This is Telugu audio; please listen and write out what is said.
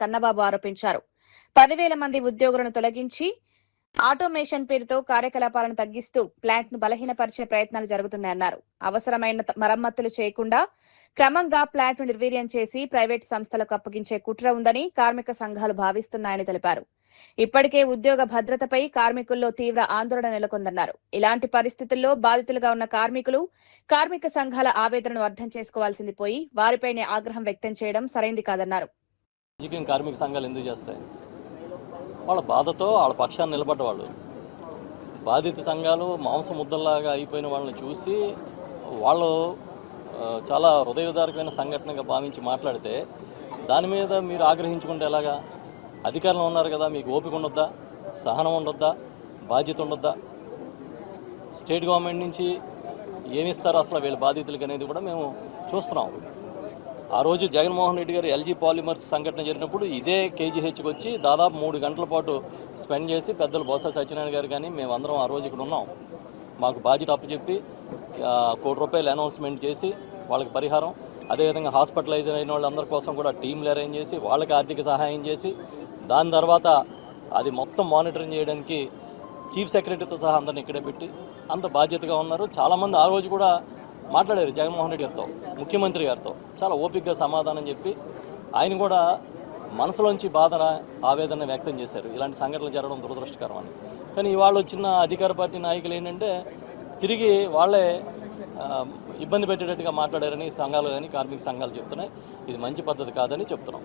కన్నబాబు ఆరోపించారు. 10,000 మంది ఉద్యోగులను తొలగించి ఆటోమేషన్ పేరుతో కార్యకలాపాలను తగ్గిస్తూ ప్లాంట్ ను బలహీనపరిచే ప్రయత్నాలు జరుగుతున్నాయన్నారు. అవసరమైన మరమ్మతులు చేయకుండా క్రమంగా ప్లాంట్ ను నిర్వీర్యం చేసి ప్రైవేటు సంస్థలకు అప్పగించే కుట్ర ఉందని కార్మిక సంఘాలు భావిస్తున్నాయని తెలిపారు. ఇప్పటికే ఉద్యోగ భద్రతపై కార్మికుల్లో తీవ్ర ఆందోళన నెలకొందన్నారు. ఇలాంటి పరిస్థితుల్లో బాధితులుగా ఉన్న కార్మికులు కార్మిక సంఘాల ఆవేదనను అర్థం చేసుకోవాల్సింది పోయి వారిపైనే ఆగ్రహం వ్యక్తం చేయడం సరైంది కాదన్నారు. కార్మిక సంఘాలు ఎందుకు చేస్తాయి? వాళ్ళ బాధతో వాళ్ళ పక్షాన్ని నిలబడ్డ వాళ్ళు. బాధిత సంఘాలు మాంసం ముద్దల్లాగా అయిపోయిన వాళ్ళని చూసి వాళ్ళు చాలా హృదయదారకమైన సంఘటనగా భావించి మాట్లాడితే దాని మీద మీరు ఆగ్రహించుకుంటే ఎలాగా? అధికారంలో ఉన్నారు కదా, మీకు ఓపిక ఉండొద్దా, సహనం ఉండొద్దా, బాధ్యత ఉండొద్దా? స్టేట్ గవర్నమెంట్ నుంచి ఏమిస్తారో అసలు వీళ్ళ బాధితులకి అనేది కూడా మేము చూస్తున్నాం. ఆ రోజు జగన్మోహన్ రెడ్డి గారు ఎల్జీ పాలిమర్స్ సంఘటన జరిగినప్పుడు ఇదే కేజీహెచ్కి వచ్చి దాదాపు 3 గంటల పాటు స్పెండ్ చేసి పెద్దలు బొత్స సత్యనారాయణ గారు కానీ మేమందరం ఆ రోజు ఇక్కడ ఉన్నాం. మాకు బాధ్యత అప్పచెప్పి ₹1 కోటి అనౌన్స్మెంట్ చేసి వాళ్ళకి పరిహారం, అదేవిధంగా హాస్పిటలైజ్ అయిన వాళ్ళందరి కోసం కూడా టీంలు అరేంజ్ చేసి వాళ్ళకి ఆర్థిక సహాయం చేసి దాని తర్వాత అది మొత్తం మానిటరింగ్ చేయడానికి చీఫ్ సెక్రటరీతో సహా అందరిని ఇక్కడే పెట్టి అంత బాధ్యతగా ఉన్నారు. చాలామంది ఆ రోజు కూడా మాట్లాడారు జగన్మోహన్ రెడ్డి గారితో, ముఖ్యమంత్రి గారితో చాలా ఓపికగా సమాధానం చెప్పి ఆయన కూడా మనసులోంచి బాధన ఆవేదన వ్యక్తం చేశారు. ఇలాంటి సంఘటనలు జరగడం దురదృష్టకరం అని. కానీ ఇవాళ వచ్చిన అధికార పార్టీ నాయకులు ఏంటంటే తిరిగి వాళ్ళే ఇబ్బంది పెట్టేటట్టుగా మాట్లాడారని సంఘాలు కానీ కార్మిక సంఘాలు చెప్తున్నాయి. ఇది మంచి పద్ధతి కాదని చెప్తున్నాం.